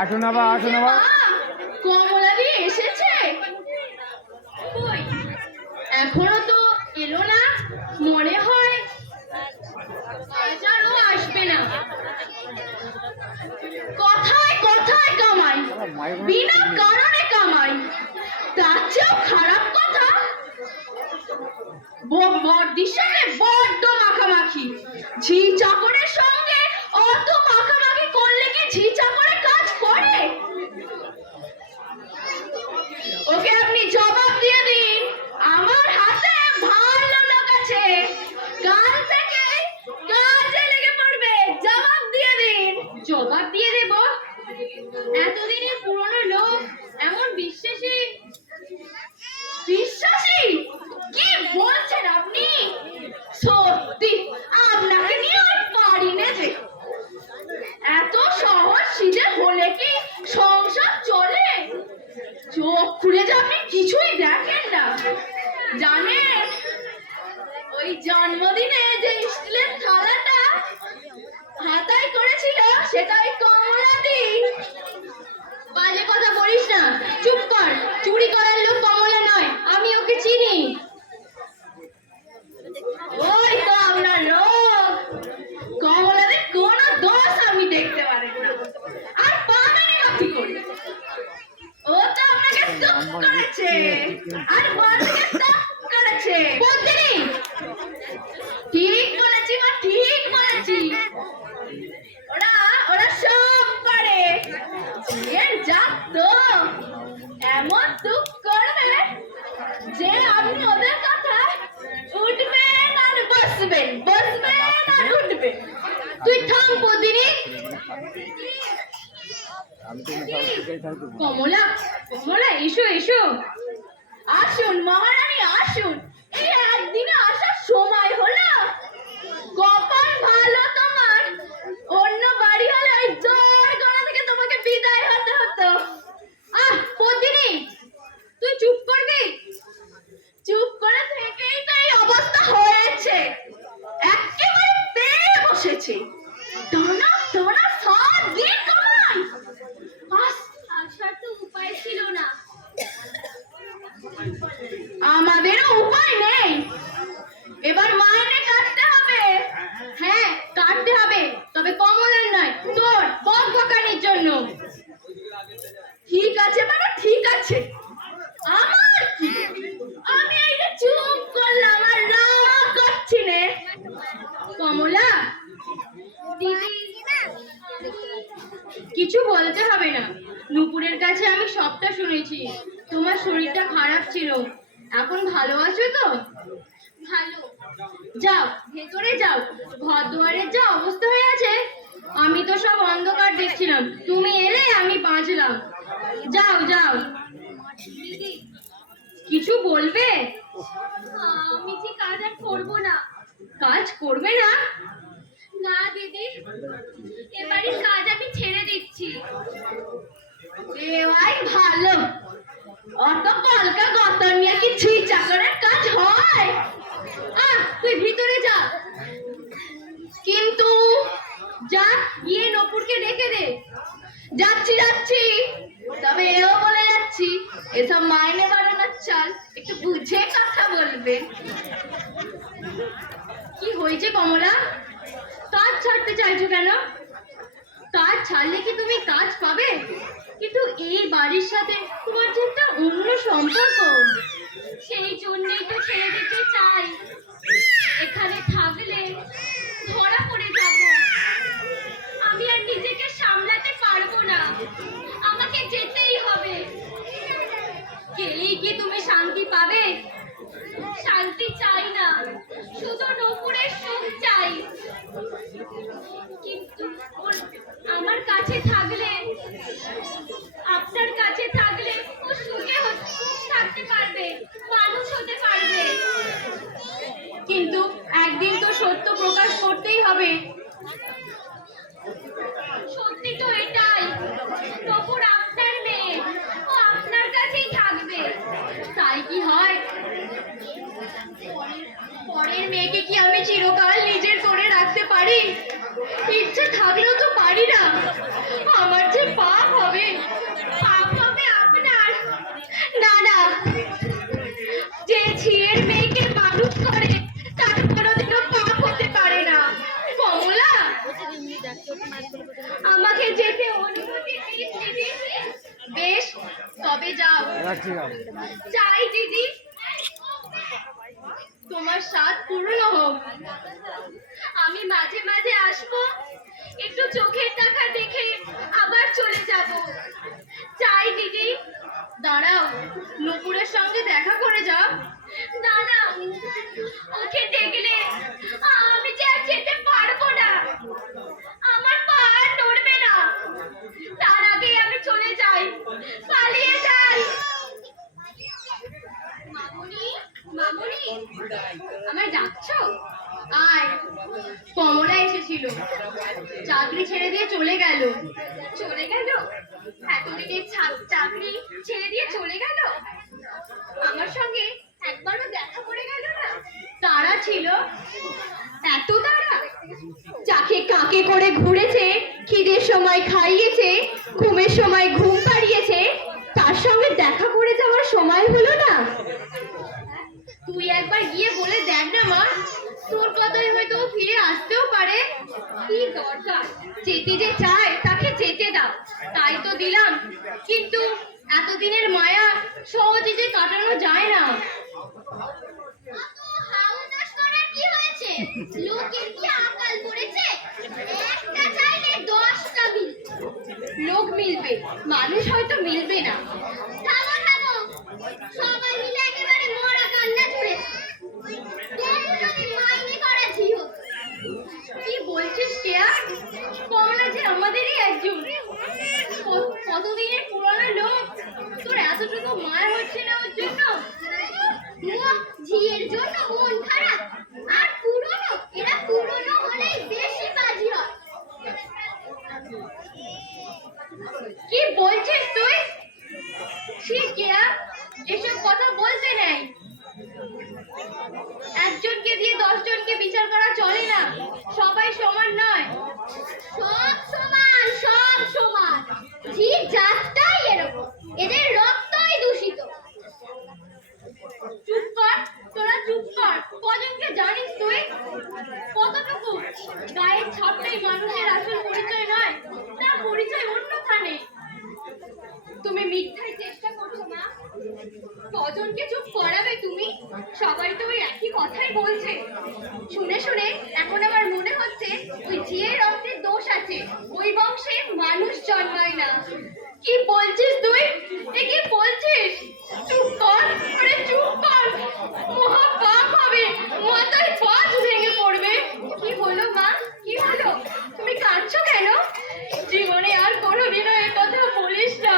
আসুন আবার, আসুন আবার। কমলা দি এসেছে? এখনো তো এলো না, মনে হয় আজ আরও আসবে না। কথায় কথায় কামাই, বিনা কারণে কামাই, তার চেয়েও খারাপ কথা বড়দির সঙ্গে বড্ড মাখামাখি। ঝি চাকরের সঙ্গে অত মাখামাখি করলে কি ঝি চাকরে কাজ করে? ওকে আপনি জবাব দিয়ে দিন, আমার হাতে ভালো লোক আছে, কাল থেকে কাজে লেগে পড়বে। জবাব দিয়ে দিন। জবাব দিয়ে দেব? এতদিনের পুরনো লোক, এমন বিশ্বাসী। বিশ্বাসী? কি বলছেন আপনি? সত্যি আপনাকে নিয়ে আর পারি না যে। এত সহজ সিধে হলে কি সংসার চলে? চোখ খুলে যে আপনি কিছুই দেখেন না। জানেন, ওই জন্মদিনে যে স্টিলের থালাটা হাতায় করেছিল সেটা ওই কমলাদি। বাজে কথা বলিস না, চুপ কর। চুরি করার লোক কমলা নয়, আমি ওকে চিনি। ওই তো আপনার লোক। কমলাদের কোনো দোষ আমি দেখতে পারি না, আর পাবেন না কি করে? ও তো আপনাকে চুপ করেছে, আর বড়কে চুপ করেছে। বলতেনি ঠিক বলেছি, মা ঠিক বলেছি। ওরা ওরা সব পারে। এর জাত তো এমন চুপ করবে যে আপনি ওদের কথা উঠবেন আর বসবেন, বসবেন আর উঠবেন। তুই থাম বদিনী। কমলা, কমলা এসো এসো। আসুন মহারানী আসুন। এই একদিনে আসার সময় হলো? কপাল ভালো তোমার, অন্য বাড়ি হলে ওই জোর গলা থেকে তোমাকে বিদায় হতে হতো। আহ বদিনী, তুই চুপ করবি? চুপ করে থেকেই তো এই অবস্থা হয়েছে। একেবারে পেয়ে বসেছে। দানা দানা সব দিন কামাই। আসার তো উপায় ছিল না। আমাদেরও উপায় নেই, এবার মাইনে কাটতে হবে। হ্যাঁ কাটতে হবে, তবে কমলার নয়, তোর বকবকানির জন্য। ঠিক আছে বাবা, ঠিক আছে। আমার কি, আমি এই যে চুপ করলাম আর রাগ করছি নে। কমলা দিদি, কিছু বলতে হবে না। নুপুরের কাছে আমি সবটা শুনেছি। তোমার শরীরটা খারাপ ছিল, এখন ভালো আছো তো? ভালো। যাও ভেতরে যাও, ঘরদুয়ারের যা অবস্থা হয়ে আছে, আমি তো সব অন্ধকার দেখছিলাম, তুমি এলে আমি বাঁচলাম। যাও যাও। দিদি কিছু বলবে? আমি যে কাজ আর করবো না। কাজ করবে না? না দিদি, এবারে কাজ আমি ছেড়ে দিচ্ছি। এবাই ভালো, অত কলকা গতর নিয়ে কি ছি চাকরের কাজ হয়? তুই ভিতরে যা। কিন্তু যা, গিয়ে নপুরকে ডেকে দে। যাচ্ছি যাচ্ছি, তবে এও বলে যাচ্ছি, এসব মাইনে বাড়ানোর চাল, একটু বুঝে কথা বলবে। কি হয়েছে কমলা? কাজ ছাড়তে চাইছো কেন? কাজ ছাড়লে কি তুমি কাজ পাবে? কিন্তু এই বাড়ির সাথে তোমার যে একটা অন্য সম্পর্ক, সেই জন্যই তো ছেড়ে দিতে চাই। এখানে থাকলে ধরা পড়ে যাব, আমি আর নিজেকে সামলাতে পারবো না, আমাকে যেতেই হবে। গেলেই কি তুমি শান্তি পাবে? শান্তি চাই না, শুধু নপুরের সুখ চাই। কিন্তু আমার কাছে থাকলে, আপনার কাছে থাকলে ও সুখে থাকতে পারবে, মানুষ হতে পারবে। কিন্তু একদিন তো সত্য প্রকাশ করতেই হবে। সত্যি তো এটাই, নপুর আপনার মেয়ে, ও আপনার কাছেই থাকবে। তাই কি হয় পরের মেয়েকে কি আমি চিরকাল নিজের করে রাখতে পারি? ইচ্ছে থাকলেও তো পারি না। আমার যে পাপ হবে। পাপ হবে আপনার। না না, যে ঝিয়ের মেয়েকে মানুষ করে তার কোনোদিনও পাপ হতে পারে না। কমলা, আমাকে যেতে অনুমতি দিন দিদি। বেশ, তবে যাও। রাখছি আমি। যাই দিদি, তোমার স্বাদ পূর্ণ হোক। আমি মাঝে মাঝে আসবো, একটু চোখের দেখা দেখে আবার চলে যাব। যাই দিদি। দাঁড়াও, নূপুরের সঙ্গে দেখা করে যাও। না না, ওকে দেখলে আমি যে আর যেতে পারবো না। আমার পা আর নড়বে না। তার আগে আমি চলে যাই, পালিয়ে যাই। মামুনি, মামুনি, আমায় ডাকছো? আয়। কমলা এসেছিল, চাকরি ছেড়ে দিয়ে চলে গেল। চলে গেল? এতদিনের চাকরি ছেড়ে দিয়ে চলে গেল? আমার সঙ্গে একবারও দেখা করে গেল না? তারা ছিল এত তারা? যাকে কাকে করে ঘুরেছে, খিদের সময় খাইয়েছে, ঘুমের সময় ঘুম পাড়িয়েছে, তার সঙ্গে দেখা করে যাওয়ার সময় হলো না? তুই একবার গিয়ে বলে দেখ না মা, তোর কথাই হয়তো ফিরে আসতেও পারে। কি দরকার, যেতে যে চায় তাকে যেতে দাও। তাই তো দিলাম, কিন্তু এতদিনের মায়া সহজে যে কাটানো যায় না। কি হয়েছে? লোকের কি আকাল পড়েছে? একটা চাইলে 10টা মিলবে। লোক মিলবে, মানুষ হয়তো মিলবে না। থামো থামো, সবাই মিলে একেবারে মরা কান্না জুড়েছে। তবু যদি মাইনে করা ঝিও। কি বলছিস কেয়া? কমলা যে আমাদেরই একজন। কতদিনের পুরানো লোক, তোর এতটুকু মায়া হচ্ছে না ওর জন্য? ঝিয়ের জন্য মন খারাপ? আর পুরনো, এরা পুরনো হলেই বেশি বাজি হয়। কি বলছিস তুই? ঠিক কেয়া, এসব কথা বলতে নেই। একজনকে দিয়ে 10 জনকে বিচার করা চলে না। সবাই সমান নয়। সব সমান, সব সমান। ঝি জাতটাই এরকম, এদের রক্তই দূষিত। চুপ কর, তোরা চুপ কর। কজনকে জানিস তুই? কতটুকু? গায়ের ছাপটাই মানুষের আসল পরিচয় নয়, তার পরিচয় অন্যখানে। তুমি মিথ্যায় চেষ্টা করছো না? কজনকে চুপ করাবে তুমি? সবাই তো ওই একই কথাই বলছে। শুনে শুনে এখন আমার মনে হচ্ছে ওই ঝিয়ের রক্তের দোষ আছে, ওই বংশে মানুষ জন্মায় না। কি বলছিস তুই? এ কি বলছিস? চুপ কর, আরে চুপ কর। মহা পাপ হবে, মাথায় বাজ ভেঙে পড়বে। কি হলো মা, কি হলো? তুমি কাঁদছো কেন? জীবনে আর কোনোদিনও এ কথা বলিস না,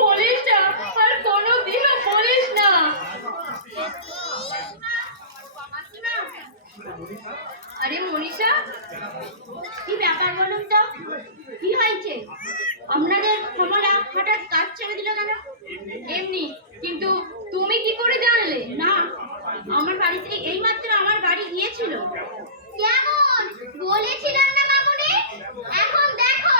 বলিস না, আর কোনোদিনও বলিস না। আরে মনীষা, কি ব্যাপার বলুন তো? কি হয়েছে? আপনাদের কমলা হঠাৎ কাজ ছেড়ে দিল কেন? এমনি। কিন্তু তুমি কি করে জানলে? না, আমার বাড়িতে এইমাত্র আমার গাড়ি গিয়েছিল। কেমন বলেছিলাম না মামুনি? এখন দেখো,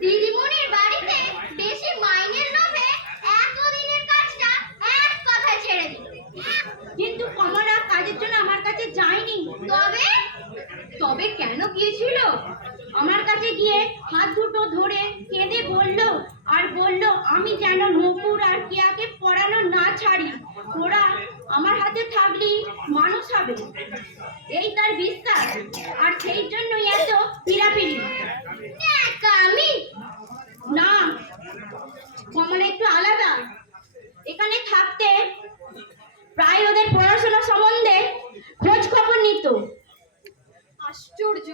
দিদিমণির বাড়িতে বেশি মাইনের লোভে এতদিনের কাজটা এক কথায় ছেড়ে দিল। কিন্তু কমলা কাজের জন্য আমার কাছে যায়নি। তবে তবে কেন গিয়েছিল? আমার কাছে গিয়ে হাত দুটো ধরে কেঁদে বলল, আর বলল আমি যেন নূপুর আর কেয়াকে পড়ানো না ছাড়ি, ওরা আমার হাতে থাকলেই মানুষ হবে, এই তার বিশ্বাস। আর সেই জন্যই এত পিড়াপিড়ি। আমি না, কমলা একটু আলাদা। এখানে থাকতে প্রায় ওদের পড়াশোনা সম্বন্ধে খোঁজ খবর নিত। আশ্চর্য,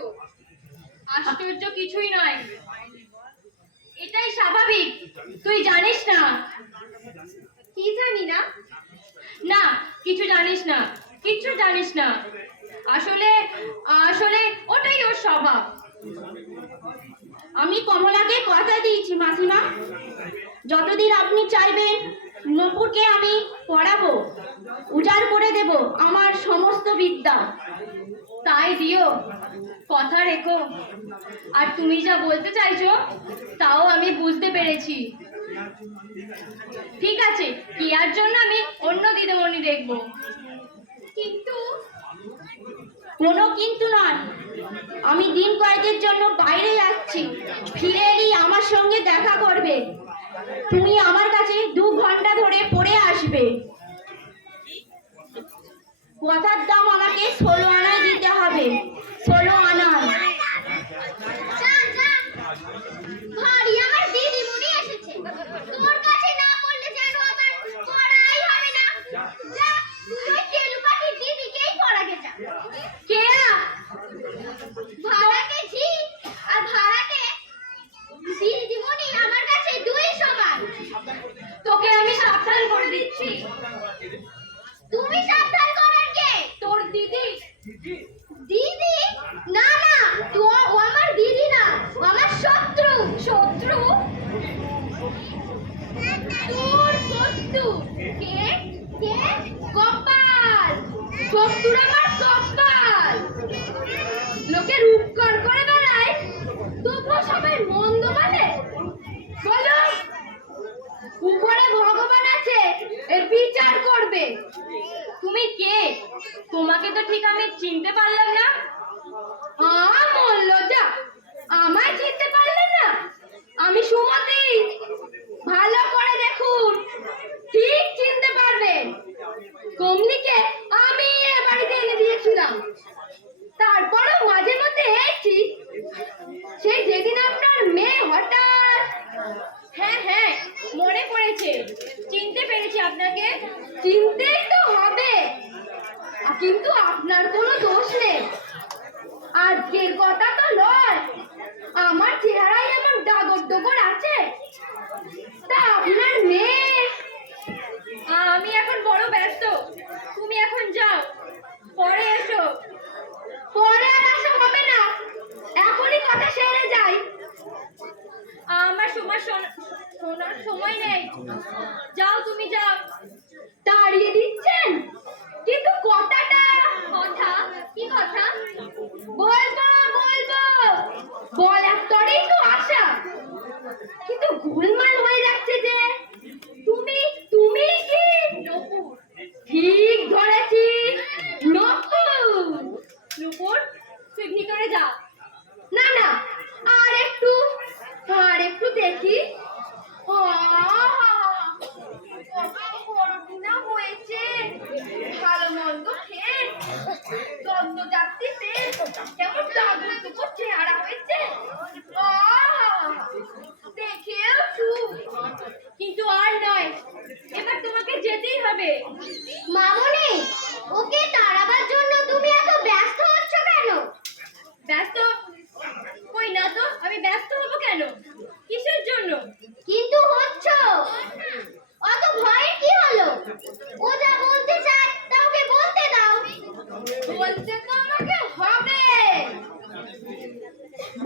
আশ্চর্য কিছুই নয়, এটাই স্বাভাবিক। তুই জানিস না? কি জানি না? না, কিছু জানিস না, কিচ্ছু জানিস না। আসলে আসলে ওটাই ওর স্বভাব। আমি কমলাকে কথা দিয়েছি মাসিমা, যতদিন আপনি চাইবেন নূপুরকে আমি পড়াবো। উজাড় করে দেব আমার সমস্ত বিদ্যা। তাই দিও, কথা রেখো। আর তুমি যা বলতে চাইছো তাও আমি বুঝতে পেরেছি। ঠিক আছে, কিয়ার জন্য আমি অন্য দিদিমণি দেখবো। কিন্তু কোনো কিন্তু নয়, আমি দিন কয়েকের জন্য বাইরে যাচ্ছি, ফিরে এলেই আমার সঙ্গে দেখা করবে। তুমি আমার কাছে 2 ঘন্টা ধরে পড়ে আসবে। কথার দাম আমাকে 16 আনায় দিতে হবে, 16 আনায়। ভারী আমার দিদিমণি এসেছে, তোর কাছে না বললে যেন আমার পড়াই হবে না। যা, তুই ওই টেলু পাখির দিদিকেই পড়াকে যা। কেয়া, ভাড়াটে ঝি আর ভাড়াটে দিদিমণি আমার কাছে দুই সমান। তোকে আমি সাবধান করে দিচ্ছি। তুমি সাবধান করার কে? তোর দিদি। দিদি? না না, তো ও আমার দিদি না, ও আমার শত্রু। শত্রু? তোর শত্রু কে? কে? কপাল। শত্রুর আমার কপাল। লোকের উপকার করে বেড়ায়, তবুও সবাই মন্দ বলে। বলো, উপরে ভগবান আছে, এর বিচার করবে। তুমি কে? তোমাকে তো ঠিক আমি চিনতে পারলাম না। বললো যা, আমায় চিনতে পারলেন না? আমি সুমতি। ভালো করে দেখুন, ঠিক চিনতে পারবেন। কমলিকে আমি এ বাড়িতে এনে দিয়েছিলাম, তারপরেও মাঝে মধ্যে এসেছি। সেই যেদিন আপনার মেয়ে হঠাৎ। হ্যাঁ হ্যাঁ, মনে পড়েছে, চিনতে পেরেছি আপনাকে। চিনতেই তো হবে, কিন্তু আপনার কোনো দোষ নেই। আজকের কথা তো নয়, আমার চেহারায় এমন ডাগর ডগর আছে। তা আপনার মেয়ে? আমি এখন বড় ব্যস্ত, তুমি এখন যাও, পরে এসো। পরে আর আসা হবে না, এখনই কথা সেরে যাই। আমার শোনার সময় নেই, যাও তুমি যাও। তাড়িয়ে দিচ্ছেন, কিন্তু কথাটা। কথা? কি কথা? বলবো বলবো, বলার তরেই তো আশা, কিন্তু গোলমাল হয়ে যাচ্ছে যে। তুমি তুমি কি নূপুর? ঠিক ধরেছি, নূপুর। নূপুর, তুই ভিতরে যা। না না, আর একটু দেখি। বড়দিনা হয়েছে, ভালো মন্দ খেয়ে দ্বন্দ্ব যাত্রীতে কেমন দাদুর চেহারা হয়েছে। দেখেও চুপ, কিন্তু আর নয়, এবার তোমাকে যেতেই হবে। মামনি, ওকে তাড়াবার জন্য তুমি এত ব্যস্ত হচ্ছ কেন? ব্যস্ত? কই না তো, আমি ব্যস্ত হব কেন? কিসের জন্য? কিন্তু হচ্ছ। অত ভয়ের কি হলো? ও যা বলতে চায় তা ওকে বলতে দাও। বলতে তো আমাকে হবে।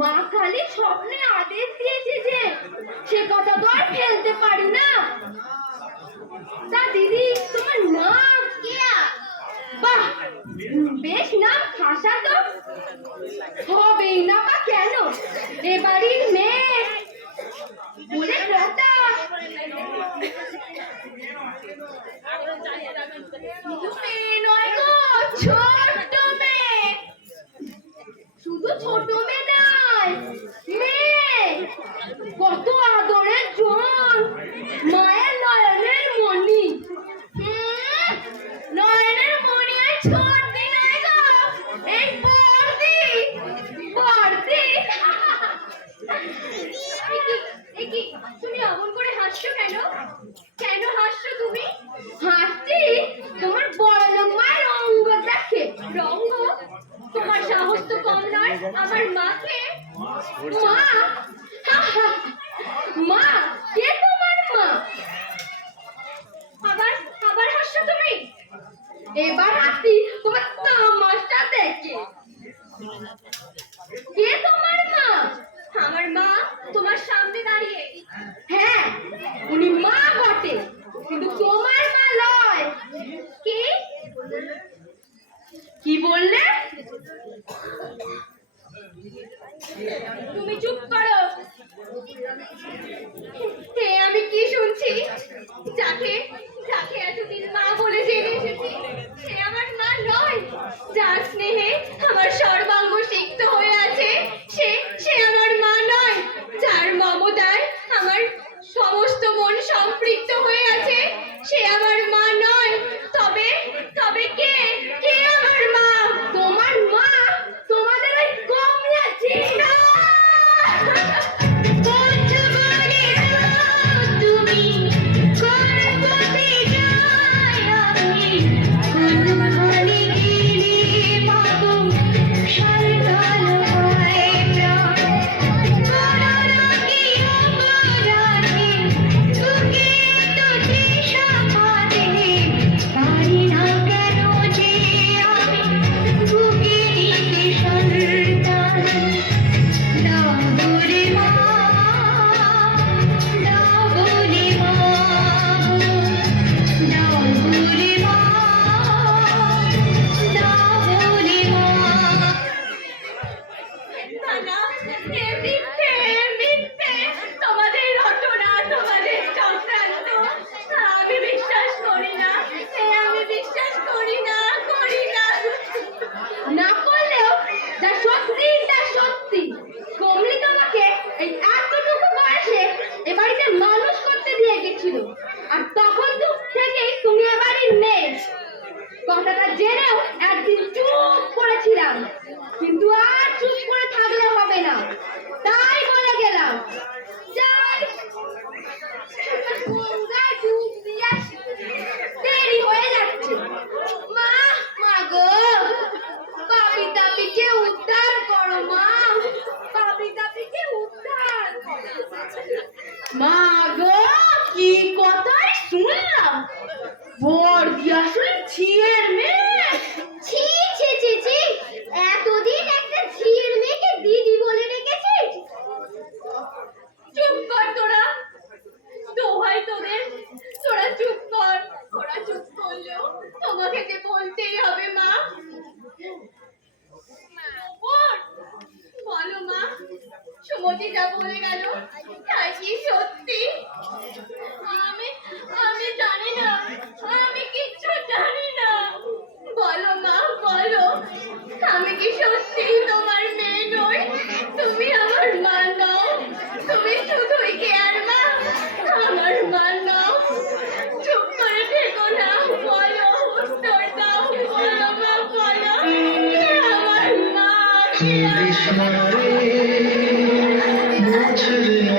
মা খালি স্বপ্নে আদেশ দিয়েছে যে, সে কথা তো আর ফেলতে পারি না। তা দিদি, তোমার নাম? কেয়া। বাহ, বেশ নাম খাসা তো। হবেই না বা কেন, এ বাড়ির মেয়ে বলে কথা। মেয়ে নয় গো, ছোট্ট মেয়ে। শুধু ছোট মেয়ে নয়, মেয়ে কত আদরের জন, মায়ের নয়নের মণি। নয়নের মণি আর ছোট্টি নয় গো, এই বর্দি। বর্দি। একি, তুমি অমন করে হাসছো কেন? কেন হাসছো তুমি? হাসছি তোমার বড় লোক মায়ের অঙ্গ দেখে। রঙ্গ? তোমার সাহস তো কম নয় আমার মাকে। মা? মা? কে তোমার মা? আবার আবার হাসছো তুমি? এবার হাসি তোমার তামাশা দেখে। কে তোমার মা? আমার মা তোমার সামনে দাঁড়িয়ে। হ্যাঁ, উনি মা বটে, কিন্তু তোমার মা নয়। কে? কি বললে? তুমি চুপ করো। আমি কি শুনছি? যাকে যাকে এতদিন মা বলে জেনে এসেছি, সে আমার মা নয়। যার স্নেহে আমার সর্বাঙ্গ সিক্ত হয়ে আছে, সে সে আমার মা নয়। যার মমতায় আমার সমস্ত মন সম্পৃক্ত হয়ে আছে, সে আমার মা নয়। তবে তবে কে কে আমার মা? তোমার মা তোমাদের ওই কমলা জি না। তোমাদের রটনা, তোমাদের চক্রান্ত আমি বিশ্বাস করি না। আমি বিশ্বাস করি না, করি না। না করলেও যা সত্যি তা সত্যি। কমলি তোমাকে এই এতটুকু বয়সে এ বাড়িতে মানুষ করতে দিয়ে গেছিল, আর তখন থেকেই তুমি এ বাড়ির মেয়ে। কথাটা জেনেও একদিন চুপ করেছিলাম, কিন্তু আর চুপ করে থাকলে হবে না, তাই বলে গেলাম। যাই, গঙ্গায় ডুব দিয়ে আসি, দেরি হয়ে যাচ্ছে। মা, মা গো, পাপি তাপিকে উদ্ধার করো মা, পাপি তাপিকে উদ্ধার করো। মা গো, কি কথাই শুনলাম, বর্দি আসলে ঝিয়ের মেয়ে। ছি ছি ছি ছি, এতদিন একটা ঝিয়ের মেয়েকে দিদি বলে রেখেছিস? চুপ কর তোরা, দোহাই তোদের, তোরা চুপ কর। ওরা চুপ করলেও তোমাকে যে বলতেই হবে মা। বলো মা, সুমতি যা বলে গেল তাই কি সত্যি? আমি আমি জানি না, আমি কিচ্ছু জানি না। বলো মা, বলো, আমি কি সত্যি তোমার মেয়ে নই? তুমি আমার মা নও? তুমি শুধুই কেয়ার মা, আমার মা নও? চুপ করে থেকো না, বলো, উত্তর দাও। বলো মা, বলো, আমার মা। বিস্ময়ে মুছলে